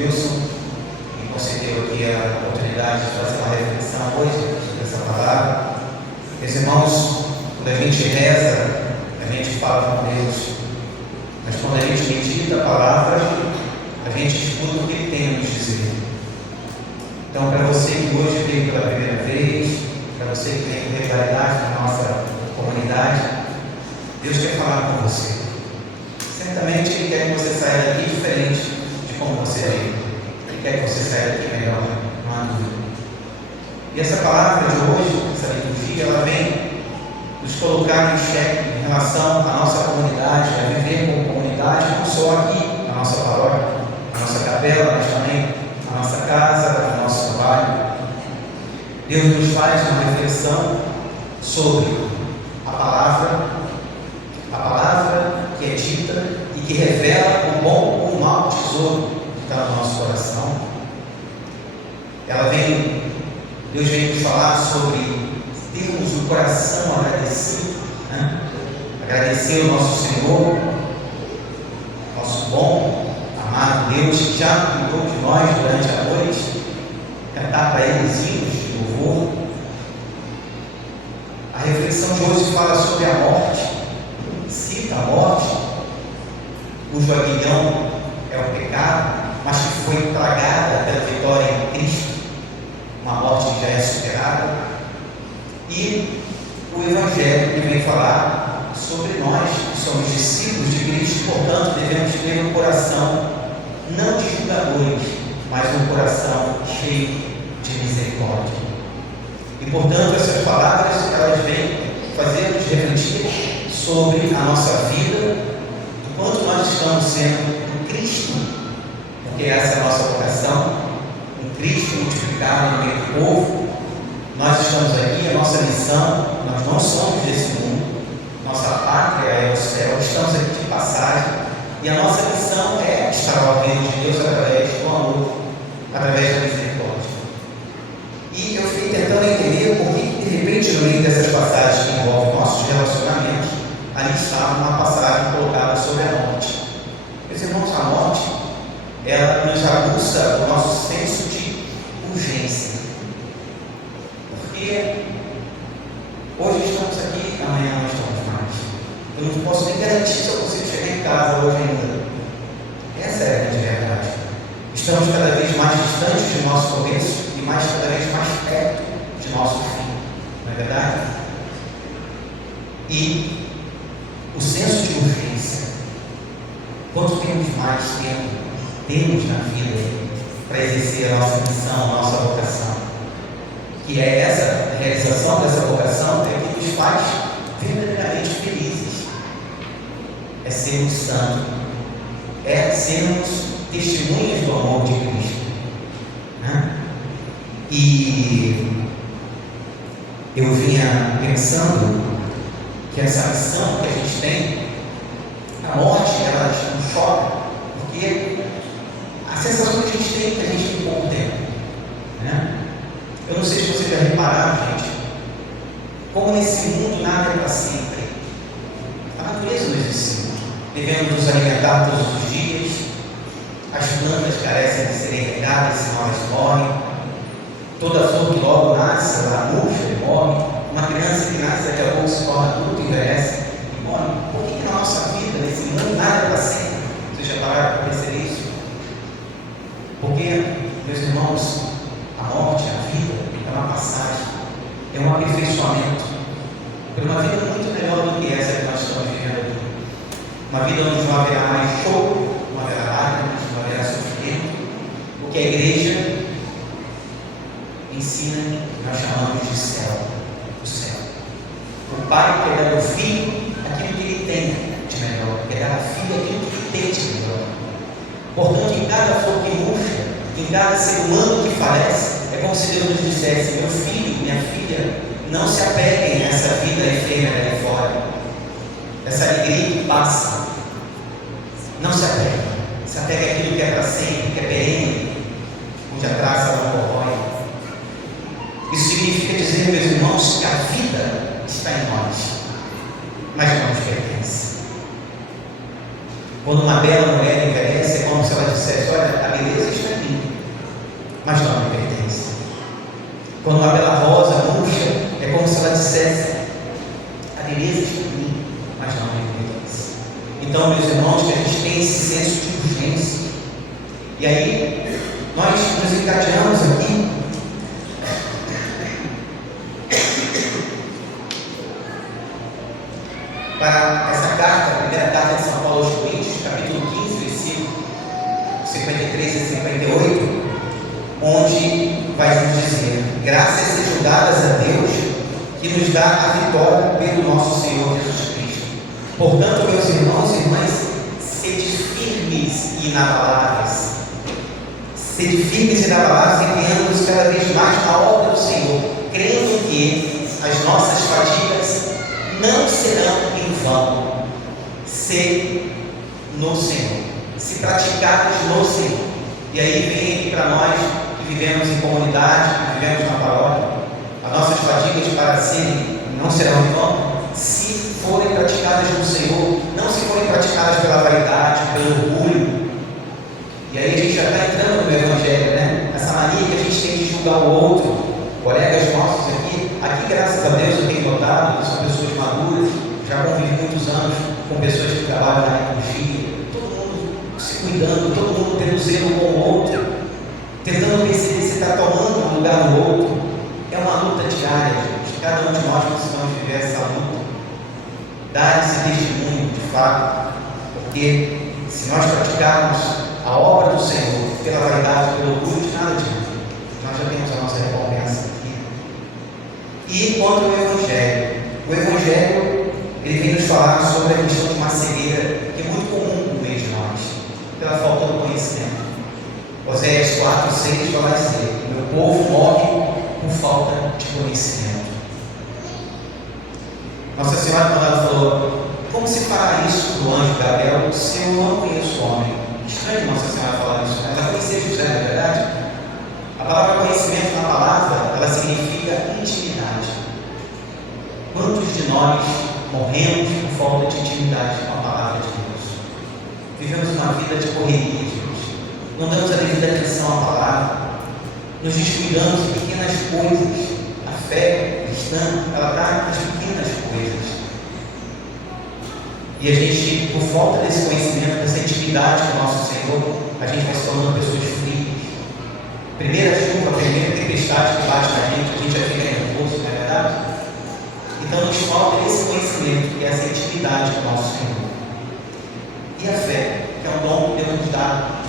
Wilson, que concedeu aqui a oportunidade de fazer uma reflexão hoje sobre essa palavra. Meus irmãos, quando a gente reza, a gente fala com Deus, mas quando a gente medita a palavra, a gente escuta o que Ele tem a nos dizer. Então, para você que hoje veio pela primeira vez, para você que tem regularidade na nossa comunidade, Deus quer falar com você. Certamente Ele quer que você saia daqui diferente de como você veio. Ele quer que você saia daqui melhor, não há dúvida. E essa palavra de hoje, essa liturgia, ela vem nos colocar em xeque em relação à nossa comunidade, a viver como comunidade, não só aqui, na nossa paróquia, na nossa capela, mas também na nossa casa, no nosso trabalho. Deus nos faz uma reflexão sobre a palavra que é dita e que revela o bom ou o mau tesouro que está no nosso coração. Deus vem nos falar sobre termos um coração agradecido, né? Agradecer ao nosso Senhor, nosso bom, amado Deus, que já cuidou de nós durante a noite, cantar para Ele hinos de louvor. A reflexão de hoje fala sobre a morte, cita a morte, cujo aguilhão é o pecado, mas que foi tragada pela vitória em Cristo, uma morte que já é superada, e o Evangelho que vem falar sobre nós, que somos discípulos de Cristo, portanto devemos ter um coração não de julgadores, mas um coração cheio de misericórdia. E portanto essas palavras, elas vêm fazer-nos refletir sobre a nossa vida, do quanto nós estamos sendo um Cristo, porque essa é a nossa vocação, um Cristo multiplicado no meio do povo. Nós estamos aqui, a nossa missão, nós não somos desse mundo, nossa pátria é o céu, estamos aqui de passagem, e a nossa missão é estar ao reino de Deus através do amor, através da misericórdia. E eu fiquei tentando entender por que, de repente, no meio dessas passagens que envolvem nossos relacionamentos, ali estava uma passagem colocada sobre a morte. Meus irmãos, a morte, ela nos aguça o nosso senso de urgência. Porque hoje estamos aqui, amanhã não estamos mais. Eu não posso nem garantir se eu consigo chegar em casa hoje ainda. Essa é a grande verdade. Estamos cada vez mais distantes de nosso começo e cada vez mais perto de nosso fim. Não é verdade? E o senso de urgência. Quanto temos mais tempo temos na vida para exercer a nossa missão, a nossa vocação? Que é essa, a realização dessa vocação é que nos faz verdadeiramente felizes. É sermos santos, é sermos testemunhas do amor de Cristo, né? E eu vinha pensando que essa missão que a gente tem, a morte, ela nos choca, porque a sensação que a gente tem é que a gente tem pouco tempo, né? Eu não sei se vocês já repararam, gente, como nesse mundo nada é para sempre. A natureza não existe. Devemos nos alimentar todos os dias, as plantas carecem de serem regadas, senão elas morrem. Toda flor que logo nasce, ela murcha e morre. Uma criança que nasce daqui a pouco se torna adulta, envelhece e morre. Por que na nossa vida, nesse mundo, nada é para sempre? Vocês já pararam para perceber isso? Porque, meus irmãos, a morte, a vida, é uma passagem, é um aperfeiçoamento para uma vida muito melhor do que essa que nós estamos vivendo aqui. Uma vida onde não haverá mais choro, não haverá lágrimas, não haverá sofrimento, o que a igreja ensina, nós chamamos de céu, o céu. O pai quer dar ao filho aquilo que ele tem de melhor, quer dar ao filho aquilo que ele tem de melhor. Portanto, em cada flor que murcha, em cada ser humano que falece, é como se Deus nos dissesse: meu filho, minha filha, não se apeguem a essa vida efêmera aí fora, essa alegria que passa. Não se apeguem, se apeguem àquilo que é para sempre, que é perene, onde a traça não corrói. Isso significa dizer, meus irmãos, que a vida está em nós, mas não nos pertence. Quando uma bela mulher envelhece, é como se ela dissesse: olha, a beleza está em E aí, nós nos encadeamos aqui para essa carta, a primeira carta de São Paulo aos Coríntios, capítulo 15, versículo 53 e 58, onde vai nos dizer: graças sejam dadas a Deus, que nos dá a vitória pelo nosso Senhor Jesus Cristo. Portanto, meus irmãos e irmãs, sede firmes e inabaláveis. Sede firmes e inabaláveis, empenhando-nos cada vez mais na obra do Senhor, crendo que as nossas fadigas não serão em vão, se no Senhor, se praticadas no Senhor. E aí vem aqui para nós que vivemos em comunidade, que vivemos na paróquia, as nossas fadigas para serem, não serão em vão, se forem praticadas no Senhor, não se forem praticadas pela vaidade, pelo orgulho. E aí a gente já está entrando no Evangelho, né? Essa mania que a gente tem de julgar o outro. Colegas nossos aqui, graças a Deus eu tenho notado, são pessoas maduras, já convivi muitos anos com pessoas que trabalham na liturgia, todo mundo se cuidando, todo mundo tendo zelo com o outro, tentando perceber se está tomando um lugar no outro. É uma luta diária, gente. Cada um de nós precisamos viver essa luta, dar esse testemunho de fato, porque se nós praticarmos a obra do Senhor pela vaidade, pelo orgulho, de nada adianta. Nós já temos a nossa recompensa aqui. E quanto ao Evangelho, o Evangelho ele vem nos falar sobre a questão de uma cegueira que é muito comum no meio de nós, pela falta do conhecimento. Oséias 4:6 vai dizer: meu povo morre por falta de conhecimento. Nossa Senhora, quando ela falou: como se fará isso do anjo Gabriel se eu não conheço o homem? Estranho Nossa Senhora falar isso. Ela conhecia José, não é verdade? A palavra conhecimento na palavra, ela significa intimidade. Quantos de nós morremos por falta de intimidade com a palavra de Deus? Vivemos uma vida de correria, gente. Não damos a devida atenção à palavra. Nos descuidamos de pequenas coisas. A fé cristã, ela está nas pequenas coisas. E a gente, por falta desse conhecimento, dessa intimidade com o nosso Senhor, a gente vai se tornando pessoas frias. Primeira chuva, primeira tempestade que bate na gente, a gente já fica nervoso, não é verdade? Então nos falta esse conhecimento, que é essa intimidade com o nosso Senhor. E a fé, que é um dom que Deus nos dá,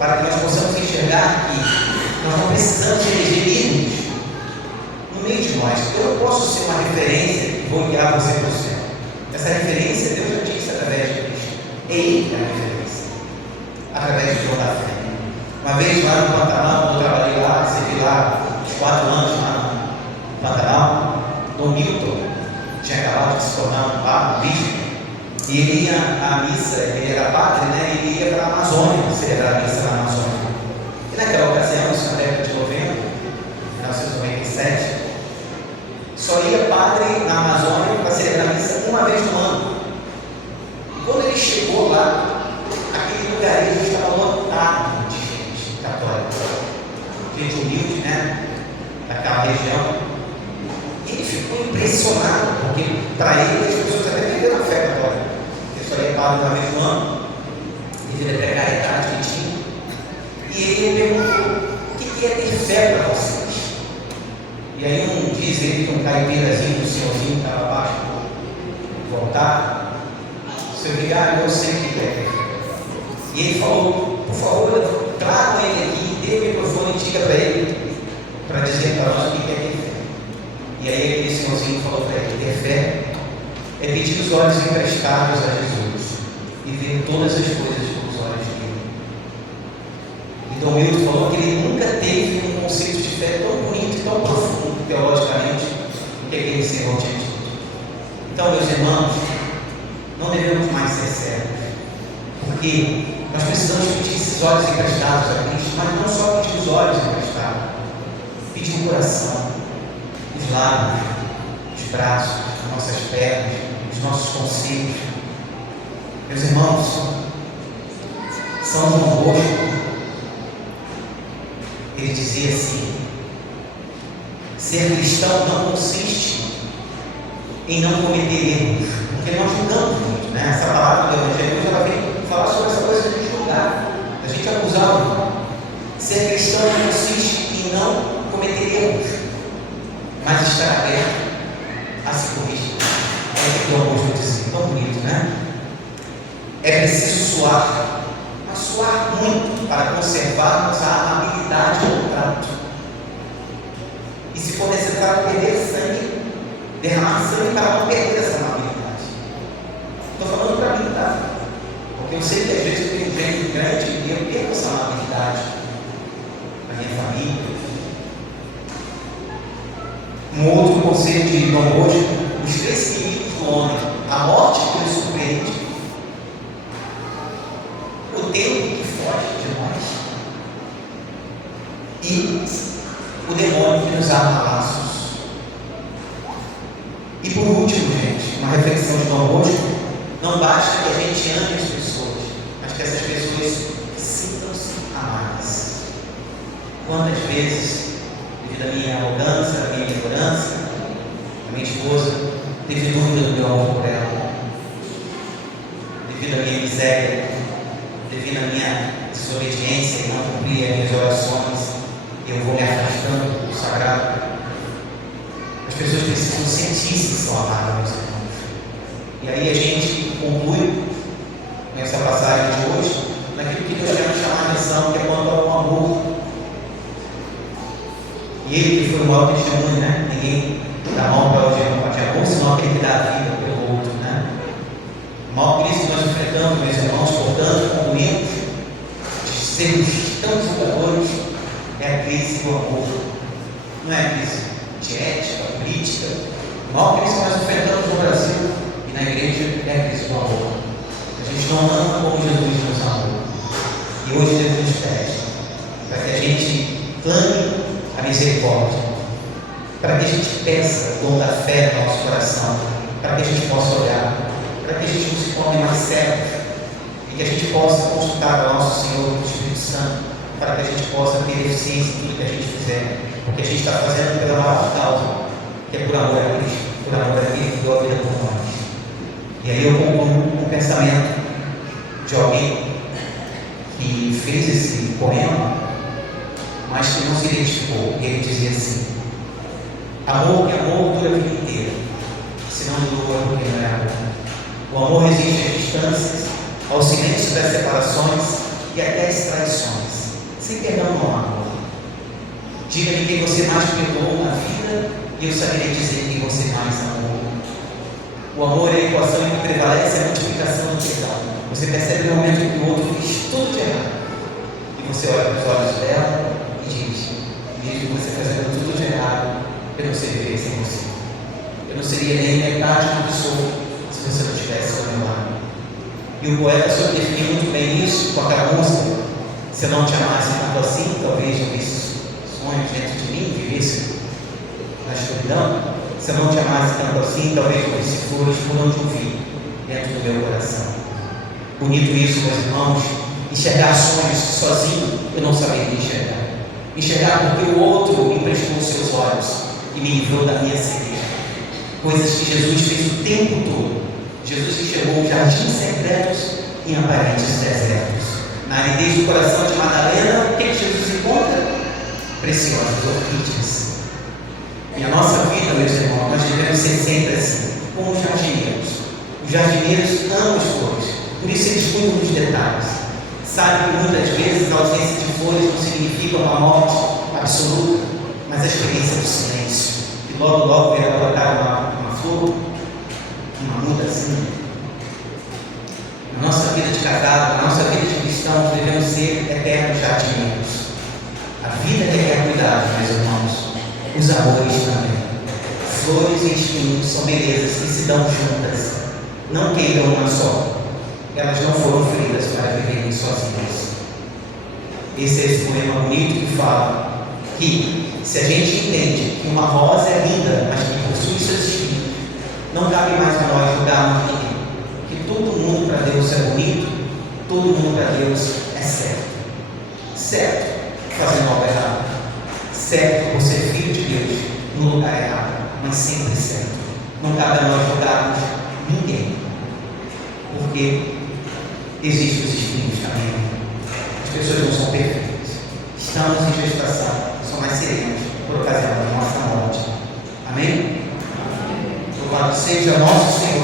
para que nós possamos enxergar que nós não precisamos eleger ídolos no meio de nós. Eu não posso ser uma referência e vou guiar você para o céu. Essa referência Deus já disse através de Cristo. Ele é a referência, através do dom da fé. Uma vez lá no Pantanal, quando eu trabalhei lá, servi lá uns 4 anos lá no Pantanal, Dom Milton tinha acabado de se tornar um padre, bispo, e ele ia à missa, ele era padre, né? Ele ia para a Amazônia celebrar a missa na Amazônia. E naquela ocasião, isso na década de 90, 1997, só ia padre na Amazônia para celebrar a missa uma vez no ano. E quando ele chegou lá, aquele lugarejo estava lotado de gente católica, gente humilde, né? Daquela região. E ele ficou impressionado, porque para ele as pessoas até perderam a fé católica. Ele só ia padre uma vez no ano, devido à precariedade que tinha. E ele perguntou: o que é ter fé para vocês? E aí diz ele que um caipirazinho, um senhorzinho que estava abaixo do voltar, seu vigário, eu sei que é. E ele falou: por favor, tragam ele aqui, dê o microfone e diga para ele, para dizer para nós o que é ter fé. E aí aquele senhorzinho falou para ele: ter fé é pedir os olhos emprestados a Jesus e ver todas as coisas com os olhos dele. Então Milton falou que ele nunca teve um conceito de fé tão bonito e tão profundo teologicamente do que aquele Senhor tinha dito. Então, meus irmãos, não devemos mais ser cegos, porque nós precisamos pedir esses olhos emprestados a Cristo, mas não só pedir os olhos emprestados, pedir o coração, os lábios, os braços, as nossas pernas, os nossos conselhos. Meus irmãos, São João Bosco, ele dizia assim: ser cristão não consiste em não cometer erros, porque nós julgamos muito, né? Essa palavra do Evangelho ela vem falar sobre essa coisa de julgar, a gente derramar sangue para não perder essa amabilidade. Estou falando para mim, tá? Porque eu sei que às vezes eu tenho gente grande e eu perco essa amabilidade na minha família. Um outro conselho de Dom Bosco: os 3 inimigos do homem, a morte que nos surpreende, o tempo que foge de nós e o demônio que nos arma laços. E por último, gente, uma reflexão de Dom Bosco: não basta que a gente ame as pessoas, mas que essas pessoas sintam-se amadas. Quantas vezes, devido à minha arrogância, à minha ignorância, a minha esposa teve dúvida do meu amor por ela, devido à minha miséria, devido à minha desobediência e não cumprir as minhas orações, eu vou me afastando do sagrado. As pessoas precisam sentir-se que são amadas, meus irmãos. E aí a gente conclui nessa passagem de hoje naquilo que Deus quer nos chamar a atenção, que é quanto ao amor. E ele que foi o maior testemunho, né? Ninguém dá mão para o amor, senão aquele que dá a vida pelo outro, né? A maior crise que nós enfrentamos, meus irmãos, portanto, concluímos de sermos tão julgadores, é a crise do amor. Não é a crise de ética, política. A maior crise que nós enfrentamos no Brasil e na igreja é a crise do amor. A gente não ama como Jesus nos amou. E hoje Jesus nos pede para que a gente clame a misericórdia, para que a gente peça o dom da fé no nosso coração, para que a gente possa olhar, para que a gente não se torne mais cegos e que a gente possa consultar ao nosso Senhor o Espírito Santo, para que a gente possa ter eficiência em tudo que a gente fizer, porque a gente está fazendo pela maior causa, que é por amor a Cristo, por amor àquele que deu a vida por nós. E aí eu concluo um pensamento de alguém que fez esse poema, mas que não se identificou. E ele dizia assim: amor que amor dura a vida inteira, se não dura porque não é amor. O amor resiste às distâncias, ao silêncio das separações e até às traições. Sem perdão não há amor. Diga-me quem você mais perdoou na vida e eu saberei dizer quem você mais amou. O amor é a equação em que prevalece a multiplicação do perdão. Você percebe no momento que o outro fez tudo de errado e você olha para os olhos dela e diz: mesmo você fazendo tudo de errado, eu não seria sem você. Eu não seria nem metade do que sou se você não estivesse ao meu lado. E o poeta soube definir muito bem isso com aquela música: se eu não te amasse tanto assim, talvez eu visse sonhos dentro de mim, vivesse na escuridão. Se eu não te amasse tanto assim, talvez eu visse flores por onde eu vi dentro do meu coração. Bonito isso, meus irmãos, enxergar sonhos sozinho, eu não saberia enxergar. Enxergar porque o outro me emprestou os seus olhos e me livrou da minha cegueira. Coisas que Jesus fez o tempo todo. Jesus enxergou jardins secretos em aparentes desertos. Na aridez do coração de Madalena, o que Jesus encontra? Preciosas orquídeas. E a nossa vida, meus irmãos, nós devemos ser sempre assim, como os jardineiros. Os jardineiros amam as flores, por isso eles cuidam dos detalhes. Sabem que muitas vezes a ausência de flores não significa uma morte absoluta, mas a experiência do silêncio, que logo logo virá brotar uma flor, uma muda assim. Na nossa vida de casado, na nossa vida de cristãos, devemos ser eternos jardineiros. A vida requer cuidado, meus irmãos. Os amores também. Flores e espinhos são belezas que se dão juntas. Não queiram uma só. Elas não foram feitas para viverem sozinhas. Esse é esse poema bonito que fala que, se a gente entende que uma rosa é linda, mas que possui seus espinhos, não cabe mais a nós julgarmos ninguém. Que todo mundo para Deus é bonito, todo mundo para Deus é certo. Certo, fazendo algo errado. Certo por ser filho de Deus no lugar errado, mas sempre certo. Não cabe a nós julgarmos ninguém, porque existem os espinhos também. As pessoas não são perfeitas. Estamos em gestação, só mais seremos por ocasião da nossa morte. Amém? Louvado seja nosso Senhor